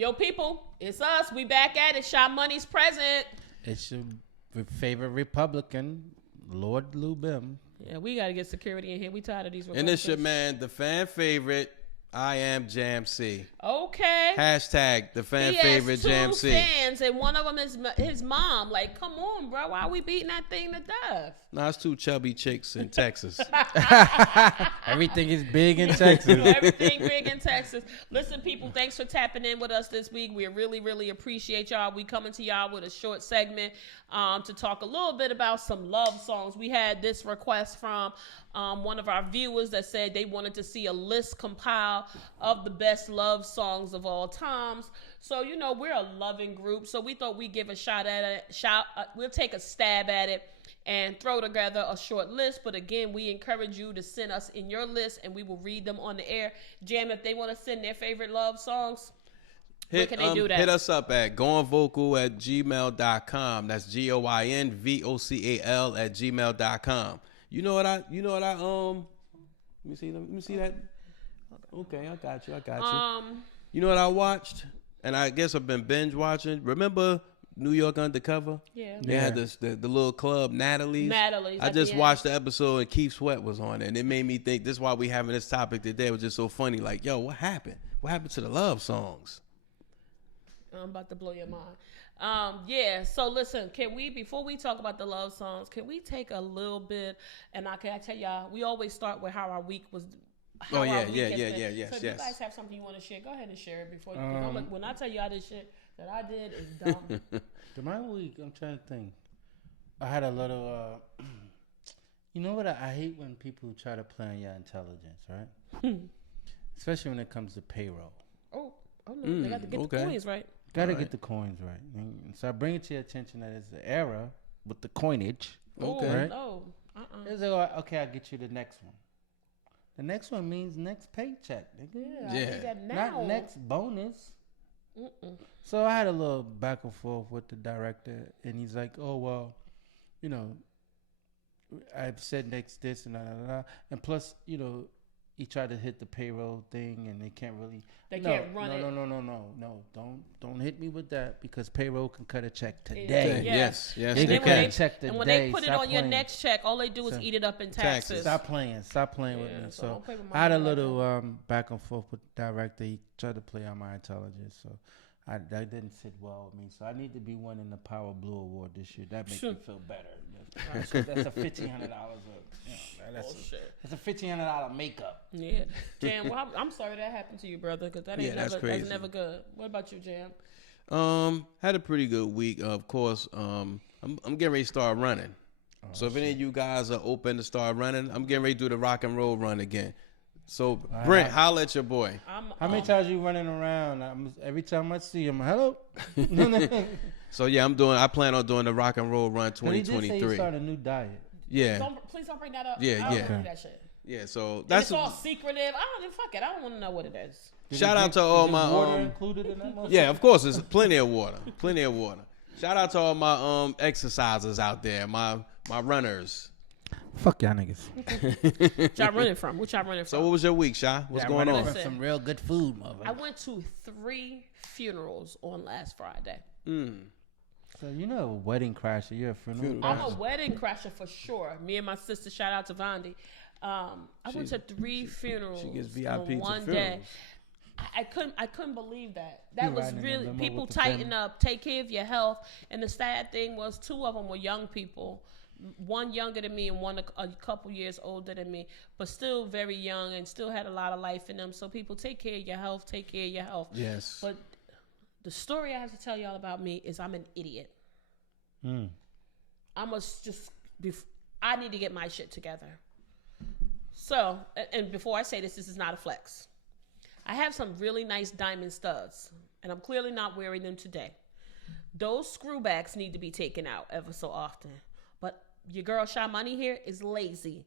Yo, people, it's us. We back at it. Sha Money's present. It's your favorite Republican, Lord Lou Bim. Yeah, we got to get security in here. We tired of these And it's your man, the fan favorite, I am Jam C. Okay. Hashtag the fan favorite Jam C. He has 2 fans, and one of them is his mom. Like, come on, bro. Why are we beating that thing to death? Nah, it's 2 chubby chicks in Texas. Everything is big in Texas. Everything big in Texas. Listen, people, thanks for tapping in with us this week. We really, really appreciate y'all. We coming to y'all with a short segment to talk a little bit about some love songs. We had this request from one of our viewers that said they wanted to see a list compiled of the best love songs of all times. So, you know, we're a loving group, so we thought we'd give a shot at it. We'll take a stab at it and throw together a short list. But again, we encourage you to send us in your list, and we will read them on the air. Jam, if they want to send their favorite love songs, where can they do that? Hit us up at goinvocal@gmail.com. That's GOINVOCAL at gmail.com. You know what I let me see that. Okay, I got you. You know what I watched? And I guess I've been binge watching. Remember New York Undercover? Yeah. They had the little club, Natalie's. I just watched the episode and Keith Sweat was on it. And it made me think, this is why we having this topic today. It was just so funny. Like, yo, what happened? What happened to the love songs? I'm about to blow your mind. Yeah, so listen, can we, before we talk about the love songs, can we take a little bit, and I tell y'all, we always start with how our week was. Yes. So if you guys have something you want to share, go ahead and share it before you. When I tell y'all this shit that I did is dumb. My week, I'm trying to think. I had a little. You know what? I hate when people try to play on your intelligence, right? Especially when it comes to payroll. Oh no, they got to get the coins right. Got to get the coins right. And so I bring it to your attention that it's the error with the coinage. Okay. Right? No. It's like, okay, I'll get you the next one. The next one means next paycheck, nigga. Yeah. I need that now. Not next bonus. So I had a little back and forth with the director, and he's like, oh, well, you know, I've said next this and that. And plus, you know, he tried to hit the payroll thing, and they can't really. Can't run it. No. Don't hit me with that, because payroll can cut a check today. Yes. They can cut a check today. And when they put it on your next check, all they do is eat it up in taxes. Stop playing with me. So I had a little back and forth with the director. He tried to play on my intelligence, so that didn't sit well with me. So I need to be winning the Power Blue Award this year. That makes me feel better. That's a $1,500. That's a $1,500 makeup. Yeah, Jam. Well, I'm sorry that happened to you, brother, because that's never good. What about you, Jam? Had a pretty good week. Of course, I'm getting ready to start running. So if any of you guys are open to start running, I'm getting ready to do the rock and roll run again. So Brent, holla at your boy. How many times you running around? Every time I see him, hello. So yeah, I plan on doing the rock and roll run 2023. He did say he started a new diet. Yeah. Please don't bring that up. Yeah. I don't do that shit. Yeah. So that's all secretive. Fuck it. I don't want to know what it is. Shout out to all my water included in that? Yeah, of course. There's plenty of water. Shout out to all my exercisers out there, my runners. Fuck y'all niggas. What y'all running from? So what was your week, Sha? What's going on? Some real good food, mother. I went to 3 funerals on last Friday. So you know, a wedding crasher. You're a funeral crasher. I'm a wedding crasher for sure. Me and my sister, shout out to Vondi. I went to 3 funerals. She gets VIP in one to day. I couldn't believe that. That was really, people tighten family. up, take care of your health. And the sad thing was 2 of them were young people. One younger than me and one a couple years older than me, but still very young and still had a lot of life in them. So people, take care of your health. Yes. But the story I have to tell y'all about me is I'm an idiot. I must just I need to get my shit together. So, and before I say this is not a flex. I have some really nice diamond studs, and I'm clearly not wearing them today. Those screwbacks need to be taken out ever so often. But your girl Sha Money here is lazy.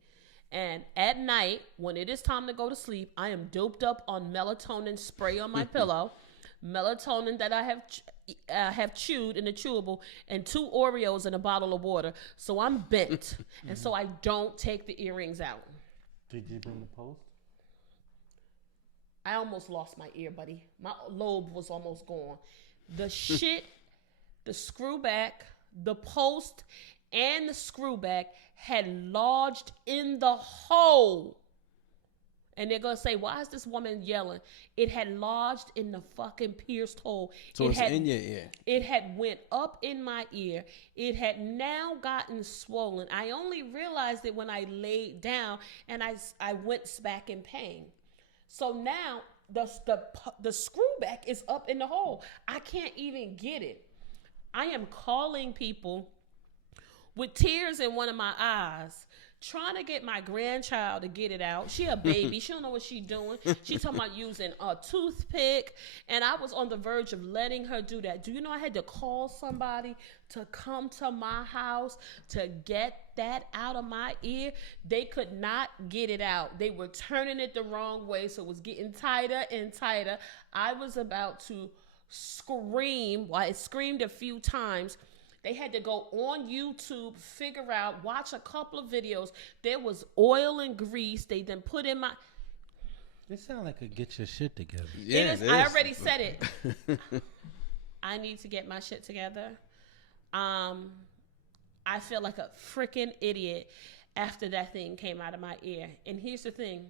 And at night, when it is time to go to sleep, I am doped up on melatonin spray on my pillow. Melatonin that I have chewed in a chewable, and 2 Oreos in a bottle of water. So I'm bent. And so I don't take the earrings out. Did you bring the post? I almost lost my ear, buddy. My lobe was almost gone. The shit, the screw back, the post, and the screw back had lodged in the hole. And they're going to say, why is this woman yelling? It had lodged in the fucking pierced hole. So it's in your ear. It had went up in my ear. It had now gotten swollen. I only realized it when I laid down and I went back in pain. So now the screw back is up in the hole. I can't even get it. I am calling people with tears in one of my eyes, trying to get my grandchild to get it out. She a baby. She don't know what she doing. She talking about using a toothpick. And I was on the verge of letting her do that. Do you know I had to call somebody to come to my house to get that out of my ear? They could not get it out. They were turning it the wrong way, so it was getting tighter and tighter. I was about to scream. Well, I screamed a few times. They had to go on YouTube, figure out, watch a couple of videos. There was oil and grease. They then put in my... It sounds like a get your shit together. Yeah, it is. I already said it. I need to get my shit together. I feel like a freaking idiot after that thing came out of my ear. And here's the thing.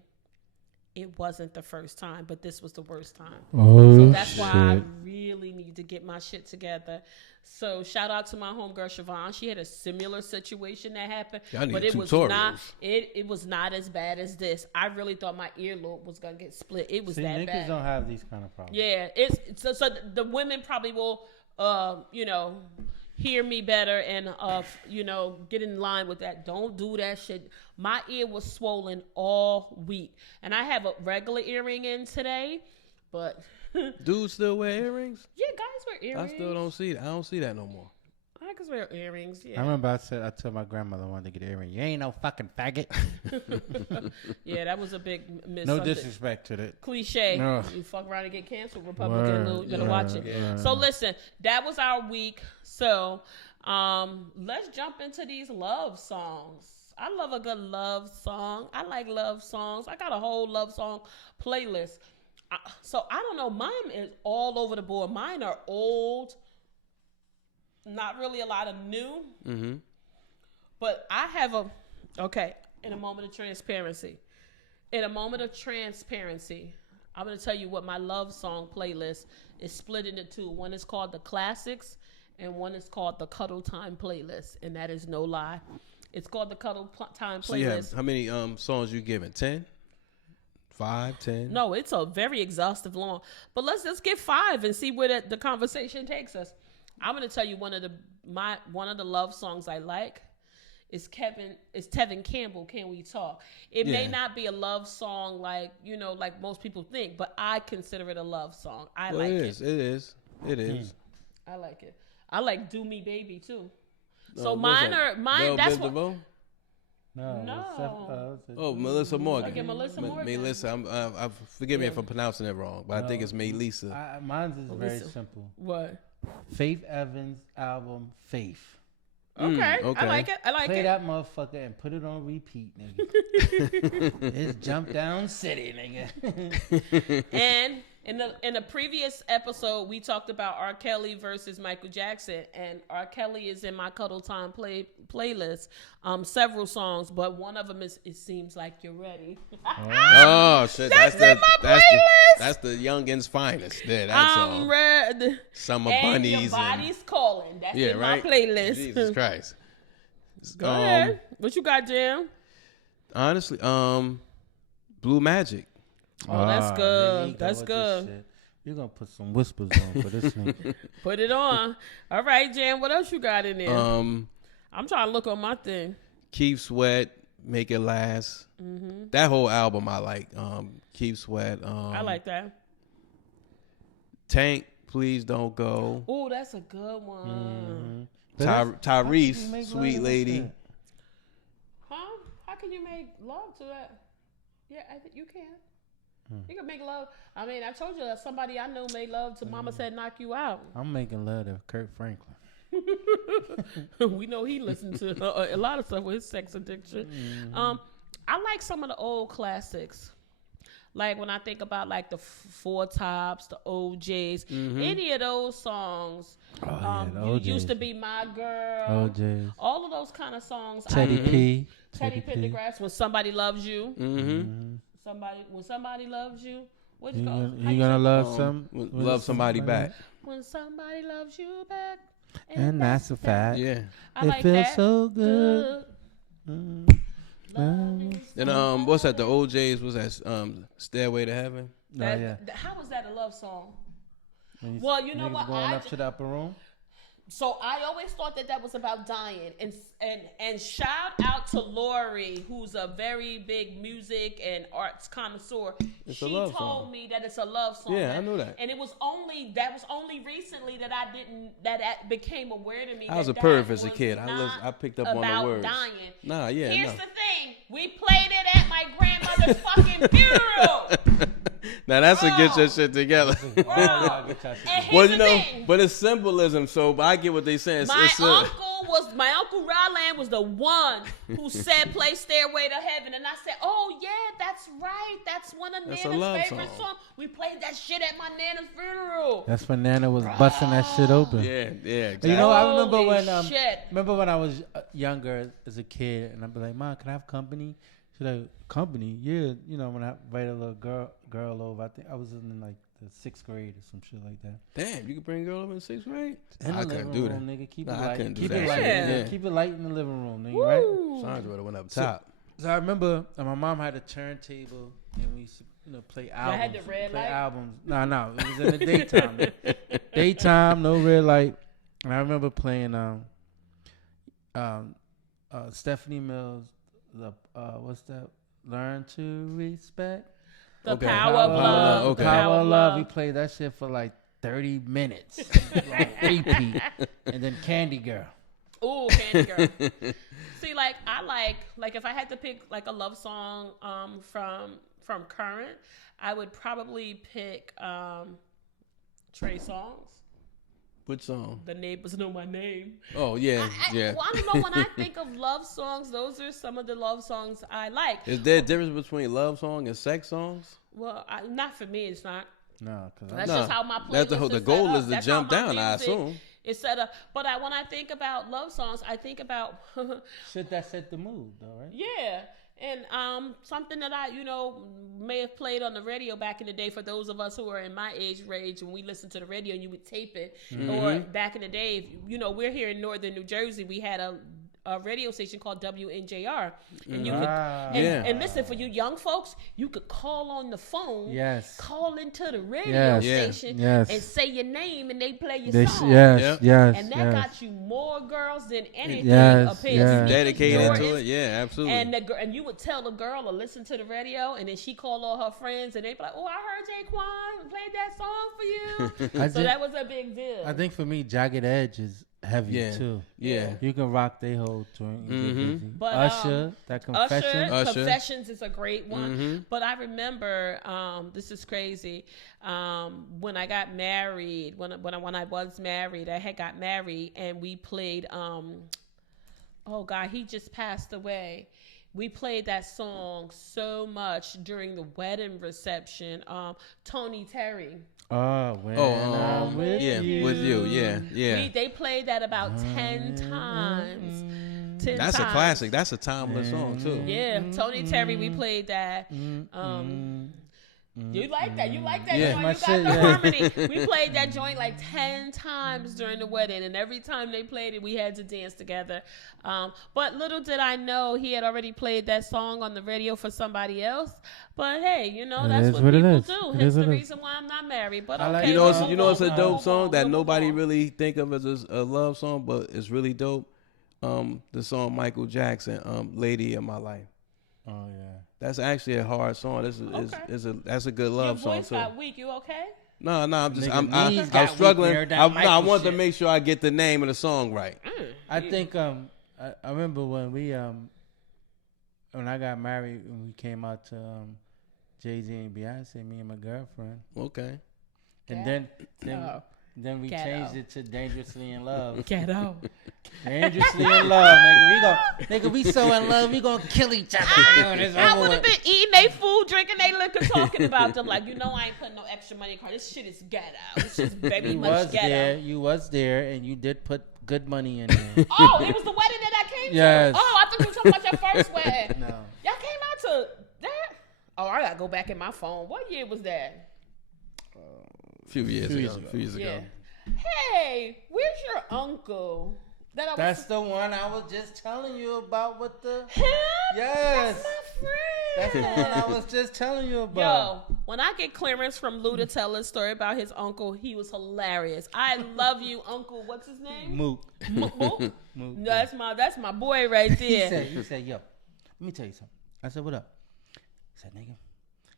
It wasn't the first time, but this was the worst time. Oh, so that's shit. why I really need to get my shit together. So shout out to my homegirl Siobhan. She had a similar situation that happened, but it was not. It was not as bad as this. I really thought my earlobe was gonna get split. It was that niggas bad. Don't have these kind of problems. Yeah, so the women probably will, hear me better and get in line with that. Don't do that shit. My ear was swollen all week, and I have a regular earring in today, but dudes still wear earrings? Yeah, guys wear earrings. I still don't see it. I don't see that no more. I can wear earrings. Yeah. I remember I told my grandmother I wanted to get an earring. You ain't no fucking faggot. Yeah, that was a big miss. No disrespect to that. Cliche. No. You fuck around and get canceled, Republican. You better watch it. Yeah. So listen, that was our week. So let's jump into these love songs. I love a good love song. I like love songs. I got a whole love song playlist. So I don't know. Mine is all over the board. Mine are old. Not really a lot of new. Mm-hmm. But I have in a moment of transparency. I'm going to tell you what my love song playlist is split into two. One is called the classics and one is called the cuddle time playlist. And that is no lie. It's called the cuddle time playlist. So you have, how many songs you giving? 10? 5, 10? No, it's a very exhaustive long. But let's get 5 and see where the conversation takes us. I'm going to tell you one of the love songs I like is Tevin Campbell, Can We Talk? It may not be a love song like most people think, but I consider it a love song. I like it. It is. I like it. I like Do Me Baby too. So mine. That's what. No. Melissa Morgan. Okay, Melissa Morgan. Melissa, forgive me if I'm pronouncing it wrong, but I think it's Melissa. Mine's is very simple. What? Faith Evans' album, Faith. Okay. I like it. Play that motherfucker and put it on repeat, nigga. It's Jump Down City, nigga. And in the previous episode, we talked about R. Kelly versus Michael Jackson, and R. Kelly is in my Cuddle Time playlist. Several songs, but one of them is "It Seems Like You're Ready." Oh shit! That's in my playlist. That's the youngin's finest. There, I'm ready. Summer and Bunnies. Your Body's Calling. That's in my playlist. Jesus Christ. Go ahead. What you got, Jam? Honestly, Blue Magic. Oh, that's good. That's good. You're going to put some whispers on for this nigga. Put it on. All right, Jam. What else you got in there? I'm trying to look on my thing. Keep Sweat, Make It Last. Mm-hmm. That whole album I like. Keep Sweat. I like that. Tank, Please Don't Go. Oh, that's a good one. Mm-hmm. Tyrese, Sweet Lady. Huh? How can you make love to that? Yeah, I think you can. You can make love. I mean, I told you that somebody I know made love to Mama Said Knock You Out. I'm making love to Kurt Franklin. We know he listened to a lot of stuff with his sex addiction. I like some of the old classics. Like when I think about like the Four Tops, the OJs, any of those songs. You used to be my girl. OJs. All of those kind of songs. Teddy P. Teddy Pendergrass. When somebody loves you. When somebody loves you. What you call? You gonna love love somebody back. When somebody loves you back. And that's a fact. Yeah. It feels so good. And what's that? The OJs was that Stairway to Heaven? How was that a love song? Well, you know what? Going up to the upper room. So I always thought that was about dying, and shout out to Lori, who's a very big music and arts connoisseur. She told me that it's a love song. Yeah, I knew that. And it was only recently that I didn't that became aware to me. I was a perv as a kid. I picked up on the words. Dying. Here's the thing: we played it at my grandmother's fucking funeral. Now that's to get your shit together. Well, you know, but it's symbolism, so I get what they saying. My uncle Ryland was the one who said play Stairway to Heaven, and I said, oh yeah, that's right, that's one of Nana's favorite songs. We played that shit at my Nana's funeral. That's when Nana was busting that shit open. Yeah, exactly. You know, I remember when I was younger as a kid, and I'd be like, Mom, can I have company? She's like, company? Yeah. You know, when I invite a little girl over, I think I was in like the 6th grade or some shit like that. Damn, you could bring a girl over in 6th grade? I couldn't do that. Nigga. Keep it light. Keep it light in the living room, nigga, right? Sandra would have went up top. So I remember my mom had a turntable, and we used to, play albums. I had the red light? Albums. No, it was in the daytime. Daytime, no red light. And I remember playing Stephanie Mills. What's that? Learn to respect. The power of love. Okay. Power of love. We played that shit for like 30 minutes. Repeat. And then Candy Girl. Ooh, Candy Girl. See, like I like if I had to pick like a love song from current, I would probably pick Trey Songz. Which song? The Neighbors Know My Name. Oh, yeah, yeah. Well, I don't know. When I think of love songs, those are some of the love songs I like. Is there a difference between love song and sex songs? Well, not for me. It's not. No, because that's just how my playlist is the goal set is up. to That's jump how my down, I music assume. It's set up. But when I think about love songs, I think about shit that set the mood, though, right? Yeah. And something that I, may have played on the radio back in the day for those of us who are in my age range when we listened to the radio and you would tape it. Or back in the day, we're here in northern New Jersey. We had a radio station called WNJR. And you could and listen, for you young folks, you could call on the phone, call into the radio station and say your name and they play your song. And that got you more girls than anything dedicated to it. Absolutely. And you would tell the girl to listen to the radio, and then she called all her friends and they'd be like, oh, I heard Jaquan played that song for you. So that was a big deal. I think for me, Jagged Edge is heavy too. Yeah. You can rock they whole joint. But Usher, that Confession. Confessions is a great one. But I remember, this is crazy. When I got married, when I was married, I had got married and we played, oh God, he just passed away. We played that song so much during the wedding reception. Tony Terry. With you. They played that about 10 times. That's a classic. That's a timeless song too. Yeah, Tony Terry. We played that. You like that? Yeah, you got the harmony. We played that joint like 10 times during the wedding, and every time they played it, we had to dance together. But little did I know he had already played that song on the radio for somebody else. But hey, that's what people do. That's the reason why I'm not married. But okay, it's a dope song that nobody really think of as a love song, but it's really dope. The song Michael Jackson, "Lady of My Life." Oh yeah. That's actually a hard song. That's a good love song too. Your voice got weak. You okay? No. I'm struggling. I want to make sure I get the name of the song right. I think I remember when when I got married and we came out to Jay-Z and Beyonce, me and my girlfriend. Okay. And then we changed it to Dangerously in Love. Ghetto. Dangerously in Love, nigga. We so in love, we gonna kill each other. I would have been eating they food, drinking drinking they liquor, talking about them like, I ain't putting no extra money in car. This shit is ghetto. It's just very much ghetto. You was there, and you did put good money in there. Oh, it was the wedding that I came to. Oh, I thought you were talking about your first wedding. No. Y'all came out to that? Oh, I gotta go back in my phone. What year was that? A few years ago. Hey, where's your uncle? That's the one I was just telling you about with the... Him? Yes. That's my friend. That's the one I was just telling you about. Yo, when I get clearance from Lou to tell his story about his uncle, he was hilarious. I love you, Uncle. What's his name? Mook. Mook? No, that's my boy right there. He said, yo, let me tell you something. I said, what up? He said, nigga.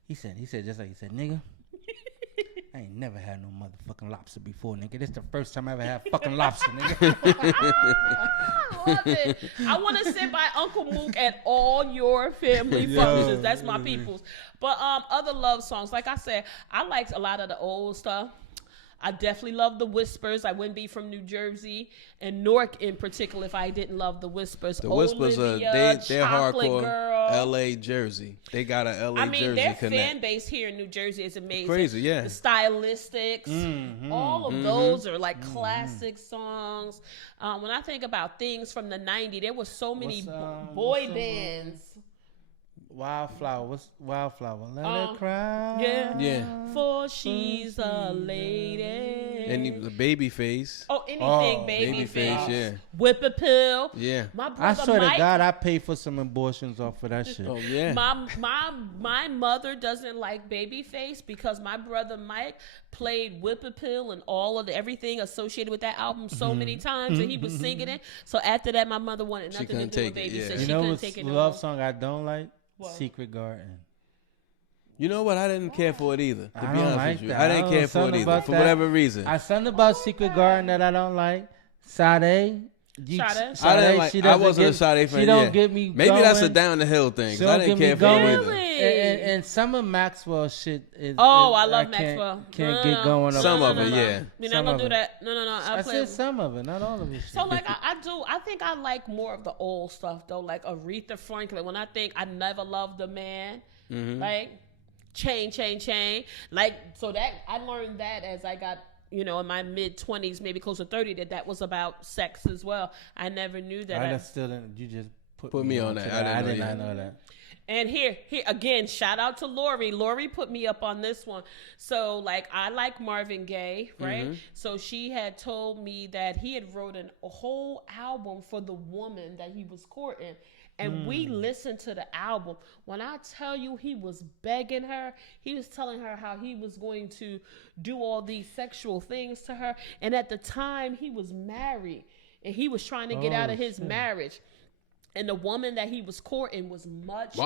He said, just like he said, nigga. I ain't never had no motherfucking lobster before, nigga. This the first time I ever had fucking lobster, nigga. I love it. I want to sit by Uncle Mook at all your family functions. That's my people's. But other love songs, like I said, I liked a lot of the old stuff. I definitely love the Whispers. I wouldn't be from New Jersey and Newark in particular if I didn't love the Whispers. The Whispers Olivia, they're hardcore Girl. L.A. Jersey. They got a L.A. Jersey their connect. fan base here in New Jersey is amazing. Crazy, yeah. The Stylistics, all of those are like classic songs. When I think about things from the '90s, there was so many boy bands. Wildflower. What's Wildflower? Let her cry. Yeah. For she's a lady. And the Babyface. Oh, anything Babyface. Yeah. Whip a pill. Yeah. My brother I swear Mike, to God, I paid for some abortions off of that shit. Oh yeah. My mother doesn't like Babyface because my brother Mike played Whip a Pill and all of everything associated with that album so many times, and he was singing it. So after that, my mother wanted nothing to do with Babyface. Yeah. She couldn't take it. Love song I don't like? What? Secret Garden. You know what? I didn't care for it either. To be honest with you, that. I didn't care for it either for whatever reason. I something about Secret Garden that I don't like. Sade. Sade? I didn't like. I wasn't a Sade fan. She don't get me. Maybe going. that's a down the hill thing. I didn't care for it either. And some of Maxwell shit is. I love Maxwell. Can't get going. Some of it, yeah. We're not gonna do that. No. I said some of it, not all of it. So like I think I like more of the old stuff though, like Aretha Franklin. When I think I never loved a man, like chain, like so that I learned that as I got. In my mid-20s, maybe close to 30, that was about sex as well. I never knew that. I still didn't. You just put me on that. I did not know that. And here again, shout out to Lori. Lori put me up on this one. So, like, I like Marvin Gaye, right? So she had told me that he had wrote a whole album for the woman that he was courting. And we listened to the album. When I tell you he was begging her, he was telling her how he was going to do all these sexual things to her. And at the time, he was married. And he was trying to get out of his marriage. And the woman that he was courting was much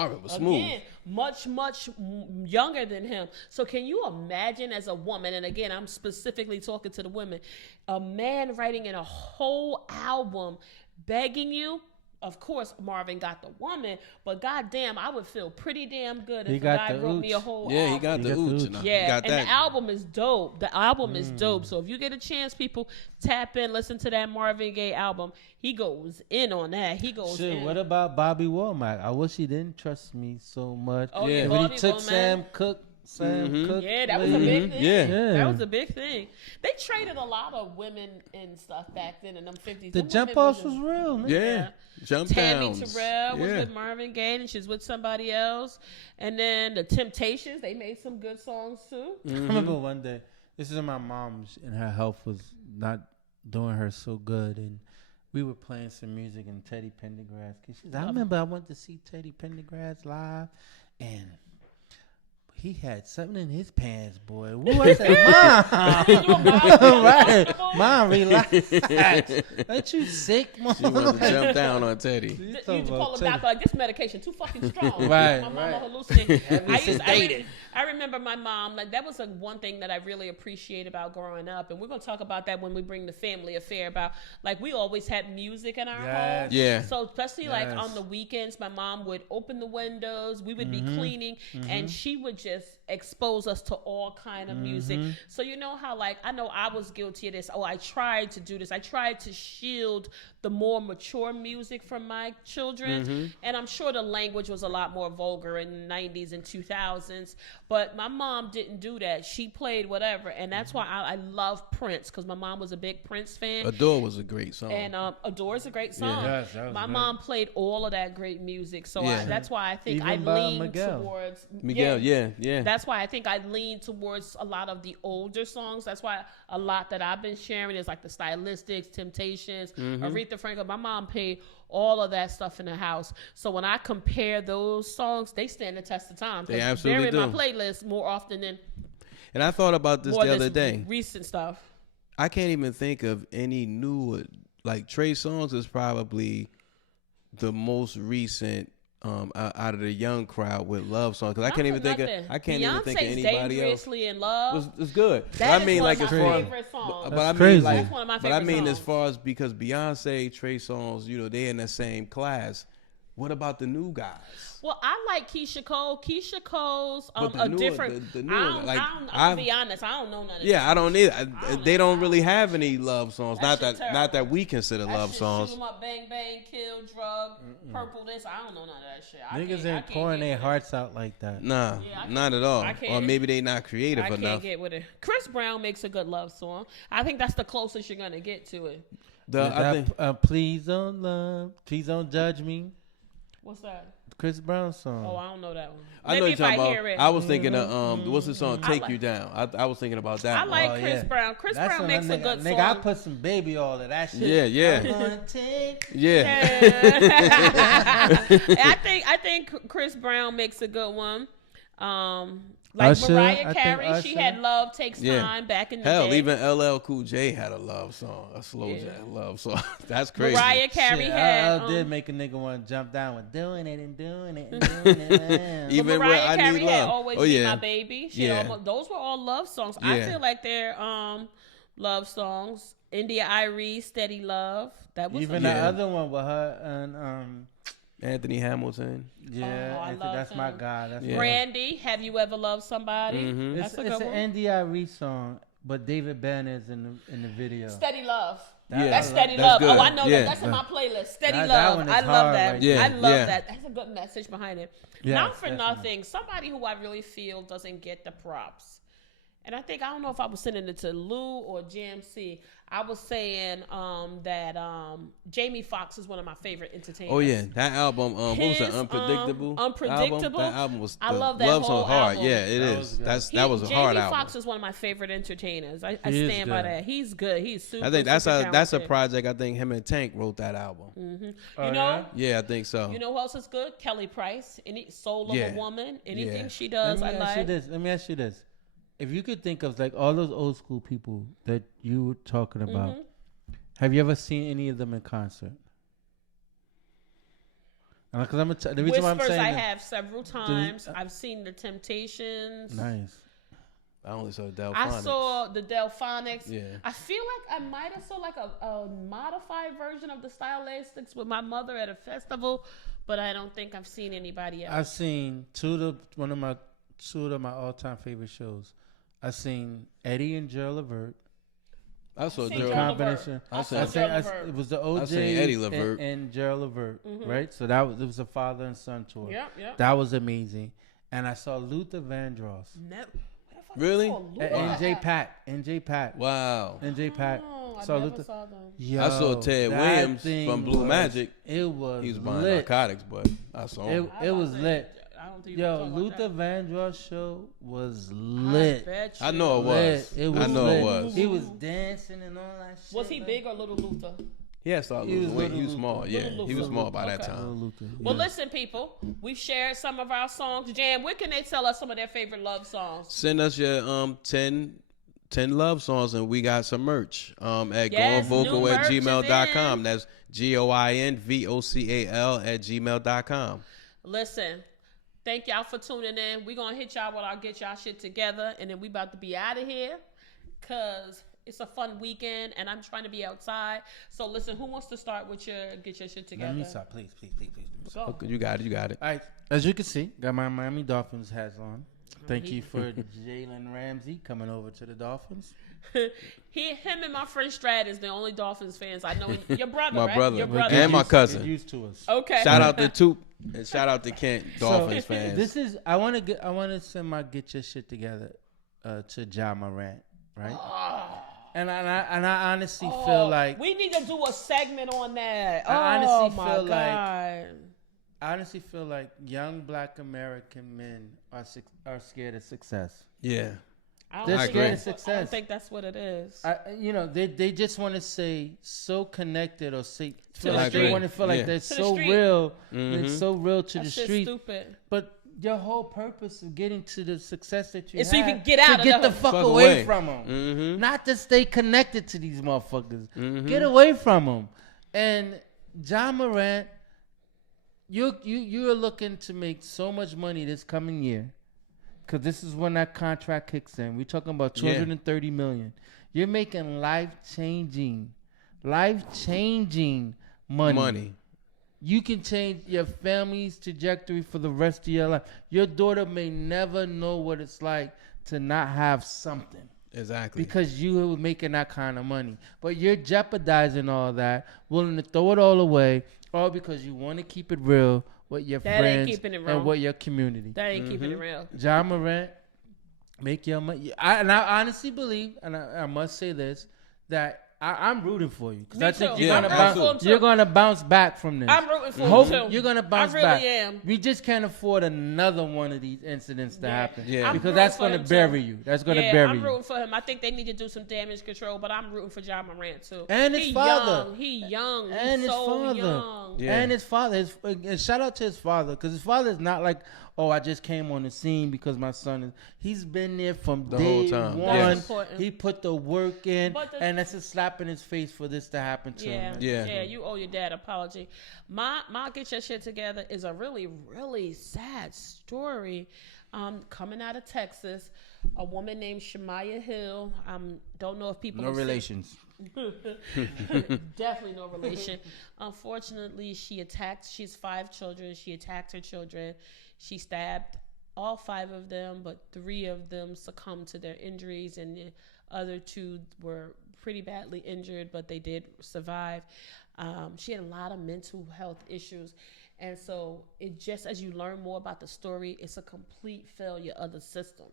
younger than him. So can you imagine as a woman, and again, I'm specifically talking to the women, a man writing in a whole album begging you? Of course, Marvin got the woman, but goddamn, I would feel pretty damn good if a guy wrote me a whole album. Yeah, he got the ooch. Yeah, and the album is dope. The album is dope. So if you get a chance, people, tap in, listen to that Marvin Gaye album. He goes in on that. He goes in. What about Bobby Womack? I wish he didn't trust me so much. Oh, yeah. When he took Sam Cooke. Yeah, that was a big thing. Yeah. That was a big thing. They traded a lot of women and stuff back then in them 50s. The jump offs was real. Man. Yeah. Jump Tammy downs. Terrell was with Marvin Gaye and she's with somebody else. And then the Temptations, they made some good songs too. I remember one day, this is when my mom and her health was not doing her so good, and we were playing some music and Teddy Pendergrass. I remember I went to see Teddy Pendergrass live, and he had something in his pants, boy. Woo, I said, Mom. Right. Mom, relax. Aren't you sick, Mom? She wanted to jump down on Teddy. You call him doctor like, this medication too fucking strong. Right. My mama hallucinated. I remember my mom, like that was one thing that I really appreciate about growing up. And we're going to talk about that when we bring the family affair about, like we always had music in our home. Yeah. So especially like on the weekends, my mom would open the windows, we would be cleaning, and she would just expose us to all kind of music. So you know how like, I know I was guilty of this. Oh, I tried to do this. I tried to shield the more mature music from my children. And I'm sure the language was a lot more vulgar in the 90s and 2000s. But my mom didn't do that. She played whatever. And that's why I love Prince, because my mom was a big Prince fan. Adore was a great song. And Adore is a great song. Yes, my great. mom played all of that great music. So that's why I think Even I lean Miguel. towards... Miguel, yeah. That's why I think I lean towards a lot of the older songs. That's why a lot that I've been sharing is like the Stylistics, Temptations, Aretha Franklin. My mom played all of that stuff in the house. So when I compare those songs, they stand the test of time. They absolutely they're in my playlist more often than... And I thought about this the other day. Recent stuff. I can't even think of any new, like Trey Songz is probably the most recent out of the young crowd with love songs, because I can't even think of anybody Dangerously else. in Love. It's good. That I mean, is like one as of my far, favorite songs. but I mean, crazy. like, That's one of my but I favorite mean, as songs. far as because Beyonce, Trey Songz, you know, they in the same class. What about the new guys? Well, I like Keisha Cole. Keisha Cole's But the a newer- different. the newer, I'm like, gonna be honest. I don't know none of Yeah, I don't need. They know. don't really have any love songs. That Not shit that terrible. we consider that love shit, songs. Shoot 'em up, bang bang, kill, drug, purple this. I don't know none of that shit. Niggas I ain't can't pouring get their with hearts out like that. Nah, Yeah, not at all. I can't- Or maybe they not creative I enough. can't get with it. Chris Brown makes a good love song. I think that's the closest you're gonna get to it. I think Please don't love, please don't judge me. What's that? Chris Brown song. Oh, I don't know that one. I know Maybe you're if talking I about. hear it. I was thinking of what's the song? Take like- You Down. I was thinking about that. I one. like Chris Brown. Chris That's Brown when makes a nigga, good nigga, song. I put some baby all of that shit. Yeah. I'm gonna take Yeah. I think Chris Brown makes a good one. Like Usher, Mariah I think Carey, she Usher. had "Love Takes Yeah. Time" back in the Hell, day. even LL Cool J had a love song, a slow jazz love song. That's crazy. Mariah Carey Shit, had. I did make a nigga want to jump down with doing it and doing it and doing it. Even Mariah with I Carey Need had Love. "Always Oh Be yeah. My Baby." She Yeah. those were all love songs. I Yeah. feel like they're love songs. India Irie, "Steady Love." That was Even Yeah. the other one with her and Anthony Hamilton. yeah, Oh, I Anthony, love that's my him. guy. That's Yeah. my Brandy, "Have You Ever Loved Somebody?" Mhm. That's a It's good an one. NDRE song, but David Banner's in the video. "Steady Love." Yeah. That's "Steady That's Love." good. Oh, I know Yeah. that. That's in my playlist. "Steady That Love." one is I love hard that. right there. I love Yeah. that. That's a good message behind it. Yes, Not for definitely. nothing. Somebody who I really feel doesn't get the props. And I don't know if I was sending it to Lou or GMC. I was saying that Jamie Foxx is one of my favorite entertainers. Oh yeah, that album. What was His, it? Unpredictable. Unpredictable. Album? That album was. I the love that love whole song hard. album. Yeah, it That is. was good. That was a hard Jamie album. Foxx is one of my favorite entertainers. I He is stand by good. that. He's good. He's super. I think that's super a talented. project. I think him and Tank wrote that album. Oh, You know. yeah? Yeah, I think so. You know who else is good? Kelly Price. Any Soul of Yeah. a Woman. Anything Yeah. she does, I Let me ask you like. this. Let me ask you this. If you could think of like all those old school people that you were talking about, have you ever seen any of them in concert? Because the reason why I'm Whispers, saying I that- have several times. I've seen the Temptations. Nice. I only saw Delphonics. I saw the Delphonics. Yeah. I feel like I might have saw like a modified version of the Stylistics with my mother at a festival, but I don't think I've seen anybody else. I've seen two of my all-time favorite shows. I've seen Eddie and Gerald Levert. I saw seen Gerald. Gerald Combination. I saw I Gerald seen- Levert. It was the I seen OJ Eddie Levert. and Gerald Levert, Mm-hmm. right? So it was a father and son tour. Yep. That was amazing. And I saw Luther Vandross. No. Where the fuck Really? you saw Luther And NJ at? Pat. Wow. NJ Pat. Oh, I saw never Luther. saw them. Yo, I saw Ted that Williams thing from Blue was- Magic. It was He was buying lit. narcotics, but I saw him. It was lit. I don't think you Yo, can talk about Luther that. Vandross show was I lit. bet you. I know it was. Lit. It was I know lit. it was. He was dancing and all that shit. Was he man. big or little Luther? He had started He was losing weight. little He was small. Luther. Yeah, Little he was Luther. small by that Okay. Little time. Luther. Well, yeah. listen, people. We've shared some of our songs. Jam, where can they tell us some of their favorite love songs? Send us your 10 love songs and we got some merch at Yes, new goinvocal at merch is gmail.com. in. That's GOINVOCAL at gmail.com. Listen, thank y'all for tuning in. We're going to hit y'all while I get y'all shit together, and then we about to be out of here because it's a fun weekend, and I'm trying to be outside. So, listen, who wants to start with get your shit together? Let me stop, please. Go. Okay, you got it. All right, as you can see, got my Miami Dolphins hats on. Thank you for Jalen Ramsey coming over to the Dolphins. Him and my friend Strad is the only Dolphins fans I know. Your brother, My right? brother. Your brother. And my cousin. Get used to us. Okay. Shout out to Toop and shout out to Kent, Dolphins fans. This is I want to send my get your shit together to Ja Morant, right? And I honestly feel like we need to do a segment on that. I honestly feel like young Black American men are scared of success. Yeah. They're scared of I success. don't think that's what it is. They just want to say so connected or say they want to feel like they're To the so street. real. They're so real to That the shit's street. stupid. But your whole purpose of getting to the success that you Is so you have can get out to of get the the fuck fuck away away. from them, Mm-hmm. not to stay connected to these motherfuckers. Get away from them. And Ja Morant, you are looking to make so much money this coming year, because this is when that contract kicks in. We're talking about $230 million. You're making life-changing money. You can change your family's trajectory for the rest of your life. Your daughter may never know what it's like to not have something. Exactly. Because you were making that kind of money. But you're jeopardizing all that, willing to throw it all away, all because you want to keep it real with your That ain't friends keeping it real. and with your community. That ain't keeping it real. Ja Morant, make your money. I honestly believe, and I must say this, that I'm rooting for you, because Me I think too. you're I'm gonna rooting for him bounce. too. You're gonna bounce back from this. I'm rooting for Hope him too. you're gonna bounce I really back. am. We just can't afford another one of these incidents to happen. Yeah. I'm Because rooting that's for gonna him, too. bury you. That's gonna Yeah, bury I'm you. rooting for him. I think they need to do some damage control, but I'm rooting for Ja Morant too. And his father. He young. And He's his so father. young. Yeah. And his father. And shout out to his father, because his father is not like, oh, I just came on the scene because my son is. He's been there from The day whole time. one. That's important. He put the work in, But and that's a slap in his face for this to happen to him. Yeah. You owe your dad an apology. My get your shit together is a really, really sad story. Coming out of Texas, a woman named Shemaya Hill. Don't know if people No have seen- relations. Definitely no relation. Unfortunately, she has 5 children. She attacked her children. She stabbed all 5 of them, but 3 of them succumbed to their injuries, and the other 2 were pretty badly injured, but they did survive. She had a lot of mental health issues. And so it just, as you learn more about the story, it's a complete failure of the system.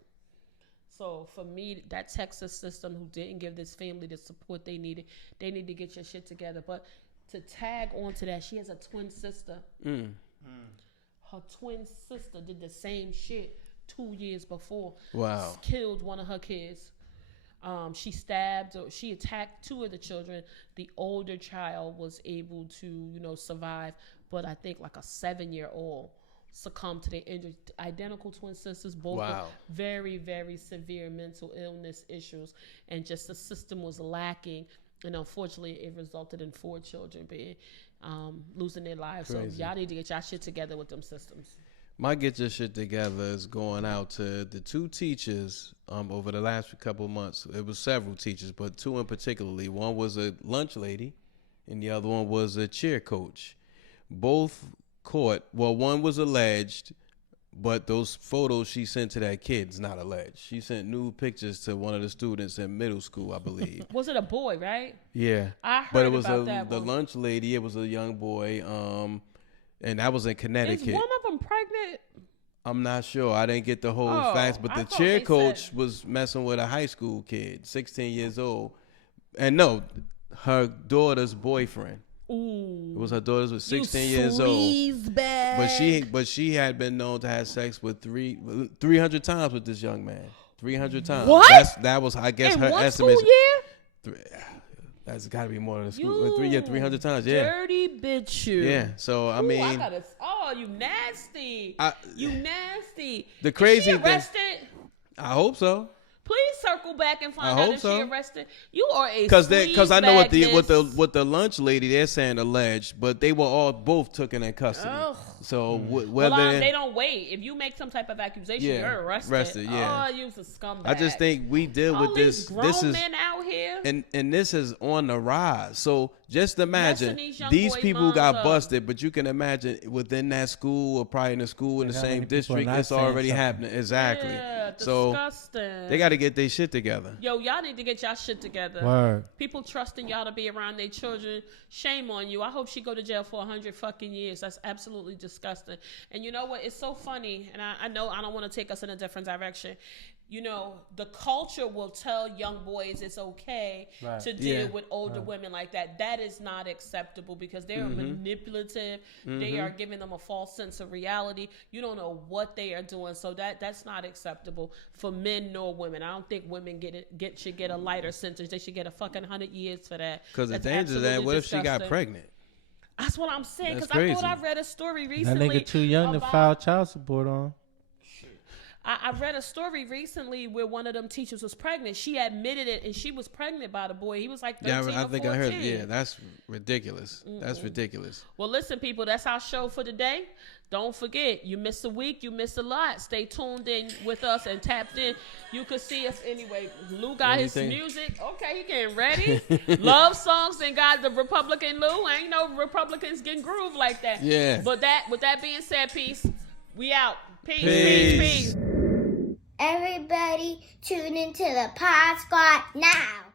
So for me, that Texas system who didn't give this family the support they need to get your shit together. But to tag onto that, she has a twin sister. Her twin sister did the same shit 2 years before. Wow. Killed one of her kids. She attacked 2 of the children. The older child was able to, survive, but I think like a 7-year-old succumbed to their injury. Identical twin sisters, both with very, very severe mental illness issues, and just the system was lacking. And unfortunately, it resulted in 4 children losing their lives. Crazy. So y'all need to get y'all shit together with them systems. My get your shit together is going out to the 2 teachers over the last couple of months. It was several teachers, but 2 in particularly. One was a lunch lady, and the other one was a cheer coach. Both caught. Well, one was alleged, but those photos she sent to that kid's not alleged. She sent nude pictures to one of the students in middle school, I believe. Was it a boy, right? Yeah, I heard but it was about that the one. lunch lady. It was a young boy. And that was in Connecticut. Is one of them pregnant? I'm not sure. I didn't get the whole facts, but I the thought cheer they coach said- was messing with a high school kid, 16 years old. And no, her daughter's boyfriend. Ooh. It was her daughter's was 16 years old. Bag. But she had been known to have sex with 300 times with this young man. 300 times. What? That was, I guess, in her one estimate. school year? That's got to be more than a school. You 300 times. Yeah. Dirty bitch, you. Yeah. So I Ooh, mean, you nasty. You nasty. The crazy Is she thing- arrested? I hope so. Please circle back and find I out hope if so. she arrested. You are a Because I know what sleazebag, the lunch lady they're saying alleged, but they were all both taken in custody. Ugh. So whether Well, they don't wait. If you make some type of accusation, Yeah, you're arrested. arrested, yeah. Oh, you's a scumbag. I just think we deal all with these this. grown This is men out here. and this is on the rise. So just imagine Messing these young these boy people moms got up. busted, but you can imagine within that school or probably in the school in the How same many people are district, not it's saying already something? happening. Exactly. Yeah, disgusting. They got to get their shit together. Yo, y'all need to get y'all shit together. Word. People trusting y'all to be around their children. Shame on you. I hope she go to jail for 100 fucking years. That's absolutely disgusting. And you know what? It's so funny. And I know I don't want to take us in a different direction. You know, the culture will tell young boys it's okay to deal with older women like that. That is not acceptable because they are manipulative. They are giving them a false sense of reality. You don't know what they are doing. So that's not acceptable for men nor women. I don't think women should get a lighter sentence. They should get a fucking 100 years for that. Because the danger of that, what if she got pregnant? That's what I'm saying. Because I thought I read a story recently. That nigga too young to file child support on. I read a story recently where one of them teachers was pregnant. She admitted it, and she was pregnant by the boy. He was like 13 or 14. I think I heard. Yeah, that's ridiculous. That's ridiculous. Well, listen, people, that's our show for today. Don't forget, you miss a week, you miss a lot. Stay tuned in with us and tapped in. You can see us anyway. Lou got his music. Okay, you getting ready? Love songs and got the Republican Lou. Ain't no Republicans getting groove like that. Yeah. But with that being said, peace. We out. Peace. Everybody tune into the Pod Squad now.